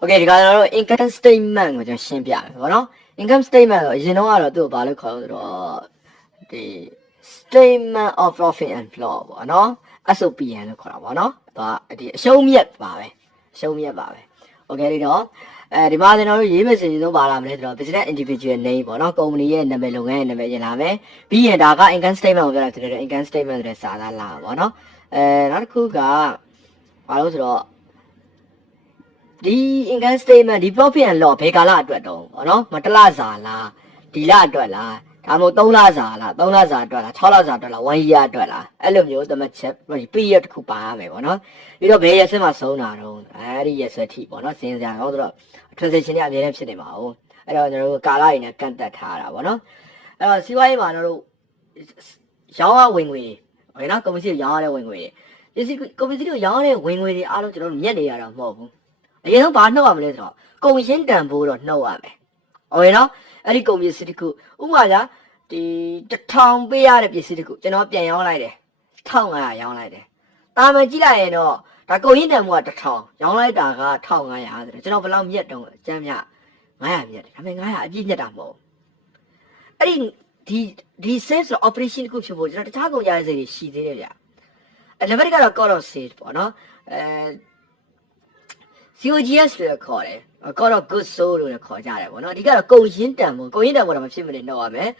Okay ဒီကတော့ income statement ကိုကျွန်တော်ရှင်းပြမယ်ပေါ့နော် income statement ကိုအရင်တော့ကတော့သူ့ကိုဘာလို့ခေါ်လို့ဆိုတော့ဒီ statement of profit and loss ပေါ့နော် SOPN လို့ခေါ်တာပေါ့နော်ဒီအရှုံးမြတ်ပါပဲအရှုံးမြတ်ပါပဲ okay ဒီတော့ဒီမှာကျွန်တော်တို့ရေးမယ်ဆိုရင်တော့ပါလာမယ်ဆိုတော့ business individual name ပေါ့နော် company ရဲ့နာမည်လုပ်ငန်းရဲ့နာမည်ရင်လာမယ်ပြီးရင်ဒါက income statement ကိုပြောတာဆိုတော့ income statement ဆိုတဲ့စာသားလာပါပေါ့နော်နောက်တစ်ခုကဘာလို့ဆိုတော့ဒီ income statement ဒီ profit and loss ဘယ်ကာလအတွက်တုံးပေါ့နော်မတလစာလားဒီလအတွက်လားဒါမှမဟုတ်3လစာလား3လစာအတွက်လား6လစာအတွက်လား1 year အတွက်လားအဲ့လိုမျိုးသတ်မှတ်ချက် period တစ်ခုပါရမယ်ပေါ့နော်ပြီးတော့ဘယ်ရက်စက်မှာဆုံးတာတော့အဲ့ဒီရက်စက်ထိပေါ့နော်စဉ်းစားအောင်ဆိုတော့ transaction တွေအများနဲ့ဖြစ်နေပါဦးအဲ့တော့ကျွန်တော်တို့ကာလတွေနဲ့ကန့်တက်ထားတာပေါ့နော်အဲ့တော့စီးပွားရေးမှာတို့ရောင်းရဝင်ငွေတွေဟုတ်နော်ကွန်ပဏီရောင်းရတဲ့ဝင်ငွေတွေဒီကွန်ပဏီတို့ရောင်းရတဲ့ဝင်ငွေတွေအားလုံးကျွန်တော်တို့မြက်နေရတာမဟုတ်ဘူးအရင်ဆုံးဘာနှုတ်ရမလဲဆိုတော့ကုန်ရှင်းတန်ဖိုးတော့နှုတ်ရမယ်ဟုတ်ရဲ့နော်အဲ့ဒီကုန်ပစ္စည်းတစ်ခုဥပမာကဒီ1000ပေးရတဲ့ပစ္စည်းတစ်ခုကျွန်တော်ပြန်ရောင်းလိုက်တယ်1500ရောင်းလိုက်တယ်တာမန်ကြည့်လိုက်ရင်တော့ဒါကုန်ရင်းတန်ဖိုးက1000ရောင်းလိုက်တာက1500ဆိုတော့ကျွန်တော်ဘယ်လောက်မြက်တုံးအကျမ်းမြ900မြက်တယ်ဒါပေမဲ့900အပြည့်မြက်တာမဟုတ်အဲ့ဒီ sales operation တစ်ခုဖြစ်ဖို့ကျွန်တော်တခြားကုန်ကြတဲ့စိတ်တွေရှိသေးတယ်ဗျအဲ့ဒီဘက်ကတော့ cost of sales ပေါ့နော်COGS လို့ခေါ်တယ် cost of goods sold လို့ခေါ်ကြတယ်ပေါ့နော်ဒီကတော့ကုန်ရင်းတန်ဖိုးတော့မဖြစ်မနေနှုတ်ရမယ်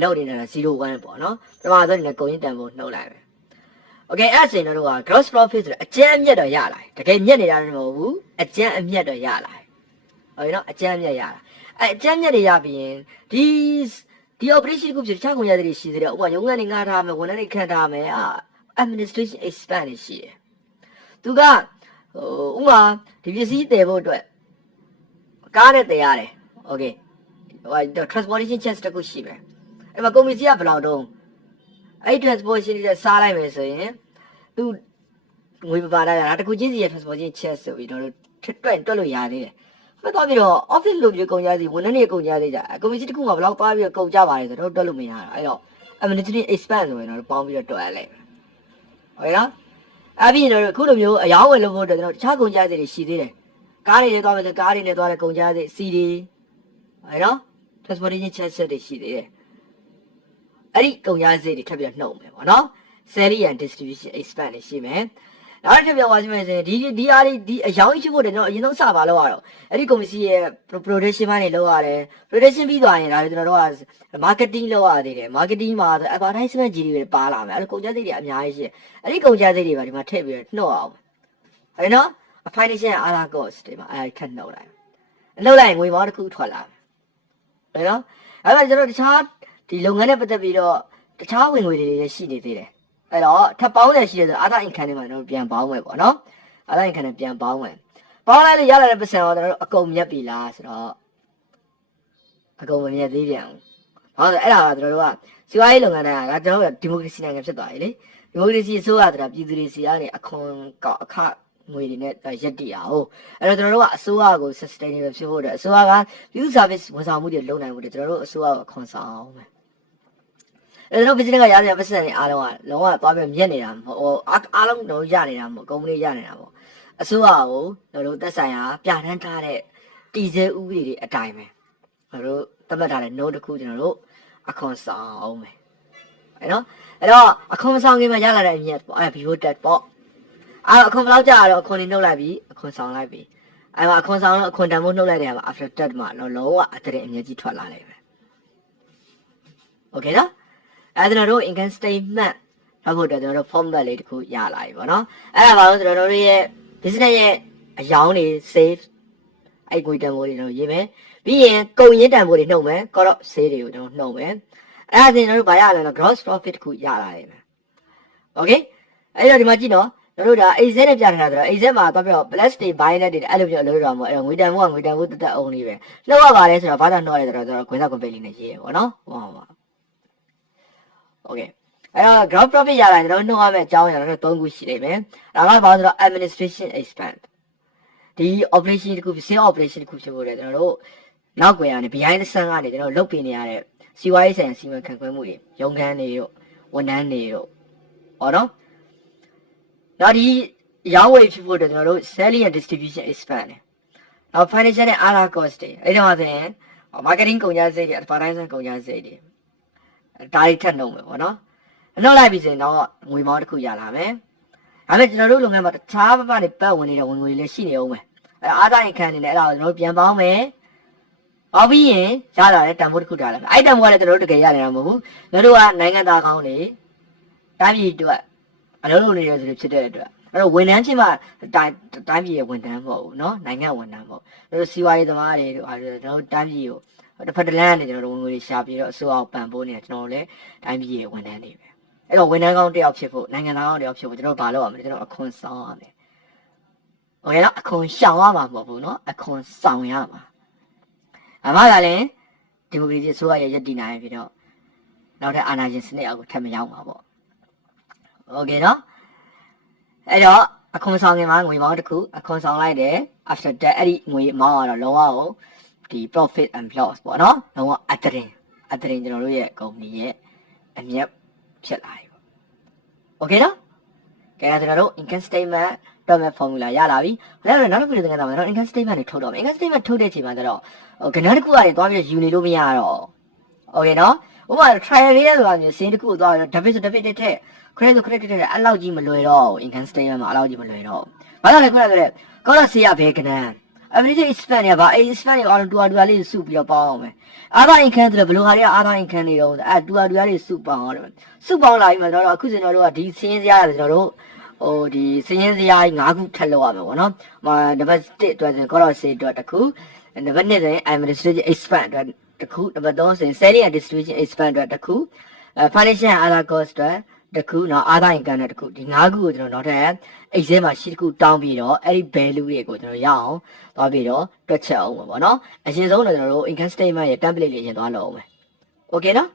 နှုတ်နေတာ01ပေါ့နော်ပထမဆုံးနေကုန်ရင်းတန်ဖိုးနှုတ်လိုက်မယ် okay အဲ့ဆိုရင်တို့က gross profit ဆိုတော့အကျန်းအမြတ်တော့ရလာတယ်တကယ်မြတ်နေတာမဟုတ်ဘူးအကျန်းအမြတ်တော့ရလာတယ်ဟုတ်နော်အကျန်းအမြတ်ရလာအဲ့အကျန်းအမြတ်တွေရပြီးရင်ဒီ operation ကိုဖြစ်ချကုန်ရတဲ့ရှိသေးတယ်ဥပမာရုံးကနေငှားထားမယ်ဝန်ထမ်းတွေခန့်ထားမယ် administration expense တွေရှိတယ်သူကဥမာဒီပစ္စည်းတည်ဖို့အတွက်ကားနဲ့တည်ရတယ်โอเคဟို transportation charge တခုရှိမယ်အဲ့မှာကုန်ပစ္စည်းကဘယ်လောက်တုံးအဲ့ transportation တွေစားလိုက်မယ်ဆိုရင်သူငွေပါတာတခုချင်းစီရဲ့ transportation charge ဆိုပြီးတော့တွက်လို့ရသေးတယ်မတော်ပြီးတော့ office လို့ပြောကုန်ကြစီဝန်ထမ်းတွေကုန်ကြသေးကြကုန်ပစ္စည်းတခုမှာဘယ်လောက်သွားပြီးတော့ကုန်ကြပါလဲဆိုတော့တွက်လို့မရတာအဲ့တော့ administrative expense ဆိုရင်တော့ပေါင်းပြီးတော့တွက်ရလိုက်ဟုတ်ရဲ့နော်အဲ့ပြီးတော့အခုလိုမျိုးအယောင်းဝယ်လို့ဖို့အတွက်ကျွန်တော်တခြားကုန်ကြစိတ်တွေရှိသေးတယ်ကားတွေနဲ့သွားမယ်ဆိုကားတွေနဲ့သွားတဲ့ကုန်ကြစိတ်စီတွေဟုတ်နော် transportation charge တွေရှိသေးတယ်အဲ့ဒီကုန်ကြစိတ်တွေထပ်ပြီးနှုတ်မယ်ပေါ့နော် selling and distribution expense တွေရှိမယ်နောက်တစ်ပြောပါစီမယ်ဆိုရင်ဒီအားဒီအယောင်းရှိဖို့တည်းကျွန်တော်အရင်ဆုံးစပါလို့ရတော့အဲ့ဒီကုန်ပစ္စည်းရဲ့ production ပိုင်းတွေလုပ်ရတယ် production ပြီးသွားရင်ဒါကျွန်တော်တို့က marketing လုပ်ရသေးတယ် marketing မှာဆို advertisement ကြီးတွေပါလာမယ်အဲ့ကုန်ကြစိတ်တွေအများကြီးရှိတယ်အဲ့ဒီကုန်ကြစိတ်တွေပါဒီမှာထည့်ပြီးနှုတ်အောင်ဟုတ်နော် financial and other costs တွေမှာအဲ့ထပ်နှုတ်လိုက်ရင်ငွေပေါင်းတစ်ခုထွက်လာမယ်ဟုတ်နော်အဲ့ဒါကျွန်တော်တခြားဒီလုပ်ငန်းနဲ့ပတ်သက်ပြီးတော့တခြားဝင်ငွေတွေလည်းရှိနေသေးတယ်အဲ့တော့ထပ်ပေါင်းတယ်ရှိတယ်ဆိုအာသာ income တွေမှာကျွန်တော်ပြန်ပေါင်းမယ်ပေါ့နော်အာသာ income တွေပြန်ပေါင်းမယ်ပေါင်းလိုက်လို့ရလာတဲ့ပတ်စံတော့ကျွန်တော်တို့အကုန်မြတ်ပြီလားဆိုတော့အကုန်မမြတ်သေးပြန်ဘူးဘာလို့လဲအဲ့ဒါကကျွန်တော်တို့ကစီးပွားရေးလုပ်ငန်းတွေကကျွန်တော်တို့ဒီမိုကရေစီနိုင်ငံဖြစ်သွားပြီလေဒီမိုကရေစီအစိုးရဆိုတာပြည်သူတွေစီကနေအခွန်အခငွေတွေနဲ့ရက်တည်အောင်အဲ့တော့ကျွန်တော်တို့ကအစိုးရကို sustainable ဖြစ်ဖို့အတွက်အစိုးရကပြည်သူ service ဝန်ဆောင်မှုတွေလုပ်နိုင်ဖို့အတွက်ကျွန်တော်တို့အစိုးရကိုအခွန်ဆောင်အောင်မယ်အဲ့တော့ business ကရတဲ့ business တွေအားလုံးကလုံးဝသွားပြီးမြက်နေတာမဟုတ်အားလုံးတော့ရနေတာမဟုတ်ကုမ္ပဏီရနေတာပေါ့အစိုးရကိုကျွန်တော်တို့သက်ဆိုင်ရာပြဋ္ဌာန်းထားတဲ့တည်ဆဲဥပဒေတွေအတိုင်းပဲကျွန်တော်တို့သတ်မှတ်ထားတဲ့ note တစ်ခုကျွန်တော်တို့အခွန်ဆောင်အောင်မယ်အဲ့တော့အခွန်ဆောင်ခင်မှာရလာတဲ့အမြတ်ပေါ့အဲ့ bio tax ပေါ့အခွန်ဘယ်လောက်ကြာတော့အခွန်တွေနှုတ်လိုက်ပြီအခွန်ဆောင်လိုက်ပြီအဲ့မှာအခွန်ဆောင်တော့အခွန်တန်ဖိုးနှုတ်လိုက်တဲ့အခါမှာ after tax မှာတော့လုံးဝအတဲ့အမြတ်ကြီးထွက်လာလိမ့်မယ်โอเคနော်အဲ့ဒါတို့ income statement ထုတ်ဖို့အတွက်ကျွန်တော်တို့ formula လေးတစ်ခုရလာပြီပေါ့နော်အဲ့ဒါဘာလို့ဆိုတော့တို့ရဲ့ business ရဲ့အယောင်းတွေ save အဲ့ငွေတန်ဖိုးတွေတော့ရေးမယ်ပြီးရင်ကုန်ရင်းတန်ဖိုးတွေနှုတ်မယ် cost of sale တွေကိုကျွန်တော်နှုတ်မယ်အဲ့ဒါဆိုရင်တို့ဘာရလဲတော့ gross profit တစ်ခုရလာလိမ့်မယ်โอเคအဲ့တော့ဒီမှာကြည့်နော်တို့ဒါ exam နဲ့ပြထားတာဆိုတော့ exam မှာတော့ပြော plus တွေ binary တွေအဲ့လိုပြောလို့ရမှာအဲ့တော့ငွေတန်ဖိုးကတက်အောင်လေးပဲနှုတ်ရပါလဲဆိုတော့ဘာသာနှုတ်ရလဲဆိုတော့ခွင့်စာကွန်ပဏီနဲ့ရေးရပေါ့နော်ဟုတ်ပါโอเคအဲ့တော့ gross profit ရလာရင်ကျွန်တော်နှုတ်ရမယ့်အကြောင်းအရာတော့3ခုရှိနေမယ်ဒါကဘာလို့ဆိုတော့ administration expense ဒီ operation တခု sales operation တခုဖြစ်ဖို့လေကျွန်တော်တို့နောက်ွယ်ကနေ behind the scene ကနေကျွန်တော်လုပ်ပေးနေရတဲ့စီဝါရေးဆိုင်ရာစီမံခန့်ခွဲမှုတွေရုံးခန်းတွေတို့ဝန်ထမ်းတွေတို့ဟောနော်နောက်ဒီရောင်းဝယ်ဖြစ်ဖို့အတွက်ကျွန်တော်တို့ selling and distribution expense financial နဲ့ other cost တွေအဲ့တော့ဆိုရင် marketing ကုန်ကျစရိတ်တွေ advertising ကုန်ကျစရိတ်တွေဒါတွေထပ်နှုတ်မယ်ပေါ့နော်နှုတ်လိုက်ပြီဆိုရင်တော့ငွေပေါင်းတစ်ခုရလာမယ်ဒါပေမဲ့ကျွန်တော်တို့လုပ်ငန်းမှာတခြားဘက်ကနေပတ်ဝင်နေတဲ့ဝင်ငွေတွေလည်းရှိနေအောင်မယ်အဲ့အားသားရင်ခံနေတယ်အဲ့ဒါကိုကျွန်တော်တို့ပြန်ပေါင်းမယ်ပေါင်းပြီးရင်ရလာတဲ့တန်ဖိုးတစ်ခုထားလိုက်အဲ့တန်ဖိုးကလည်းကျွန်တော်တို့တကယ်ရနေတာမဟုတ်ဘူးကျွန်တော်တို့ကနိုင်ငံသားကောင်းနေတိုင်းပြည်အတွက်အလုပ်လုပ်နေရဆိုလို့ဖြစ်တဲ့အတွက်အဲ့တော့ဝန်ထမ်းချင်းမှတိုင်းပြည်ရဲ့ဝန်ထမ်းမဟုတ်ဘူးเนาะနိုင်ငံဝန်ထမ်းမဟုတ်ကျွန်တော်စီးပွားရေးသမားတွေတို့အားကျွန်တော်တို့တိုင်းပြည်ကိုတစ်ဖက်တစ်လမ်းကနေကျွန်တော်တို့ဝင်ငွေတွေရှာပြီးတော့အစိုးရပံ့ပိုးနေကျွန်တော်တို့လည်းတိုင်းပြည်ရဲ့ဝန်ထမ်းတွေပဲအဲ့တော့ဝန်ထမ်းကောင်းတယောက်ဖြစ်ဖို့နိုင်ငံသားကောင်းတယောက်ဖြစ်ဖို့ကျွန်တော်ဘာလုပ်ရမလဲကျွန်တော်အခွန်ဆောင်ရမယ်โอเคနော်အခွန်ရှောင်ရမှာမဟုတ်ဘူးเนาะအခွန်ဆောင်ရမှာအမှကလည်းဒီမိုကရေစီအစိုးရရဲ့ရည်တည်နိုင်ပြီးတော့နောက်ထပ်အာဏာရှင်စနစ်အောက်ကိုထပ်မရောက်မှာပေါ့โอเคနော်အဲ့တော့အခွန်ဆောင်ခင်မှာငွေပေါင်းတစ်ခုအခွန်ဆောင်လိုက်တယ် after that အဲ့ဒီငွေမောင်းကတော့လုံးဝဒီ profit and loss ပေါ့နော်လုံးဝအတရင်ကျွန်တော်တို့ရဲ့ကုမ္ပဏီရဲ့အမြတ်ဖြစ်လာပြီပေါ့โอเคနော်ကဲကျွန်တော်တို့ income statement တော့မဲ့ formula ရလာပြီအဲ့တော့နောက်တစ်ခုသင်ခန်းစာမှာတော့ income statement တွေထုတ်တော့မယ် income statement ထုတ်တဲ့အချိန်မှာကျတော့ကဏ္ဍတစ်ခုကနေသွားပြီးယူနေလို့မရတော့โอเคနော်ဥပမာ trial ရေးဆိုတာမျိုးစင်းတစ်ခုကိုသွားပြီး debit ဆို debit တက် credit ဆို credit တက်အဲ့လောက်ကြီးမလွယ်တော့ income statement မှာအဲ့လောက်ကြီးမလွယ်တော့ဘာလို့လဲခုနကပြောတဲ့ကောတော့ဆေးရဘဲကဏ္ဍ everything expense တွေကဘာ expense တွေအားလုံးတူလေးစုပြီးတော့ပေါင်းအောင်မယ်အားသာ income ဆိုတော့ဘယ်လိုဟာတွေကအားသာ income တွေတော့အဲ့တူလေးစုပေါင်းအောင်စုပေါင်းလာပြီးမှတော့အခုစင်တော်တို့ကဒီစင်းစရာတွေကျွန်တော်တို့ဒီစင်းစရာကြီး5ခုထပ်လောက်ရမယ်ပေါ့နော်နံပါတ်1အတွက်ဆိုကောတော့ဆေးအတွက်တစ်ခုနံပါတ်2ဆိုရင် administrative expense အတွက်တစ်ခုနံပါတ်3ဆိုရင် selling and distribution expense အတွက်တစ်ခု financial and other cost အတွက်တစ်ခုနော်အားသာ income နဲ့တစ်ခုဒီ5ခုကိုကျွန်တော်နောက်ထပ် exam မှာရှိတစ်ခုတောင်းပြီးတော့အဲ့ဒီ value တွေကိုကျွန်တော်ရအောင်သွားပြီးတော့တွက်ချက်အောင်ပါပေါ့နော်အရင်ဆုံးတော့ကျွန်တော်တို့ income statement ရဲ့ template လေးအရင်သွားလုပ်အောင်မယ် okay နော်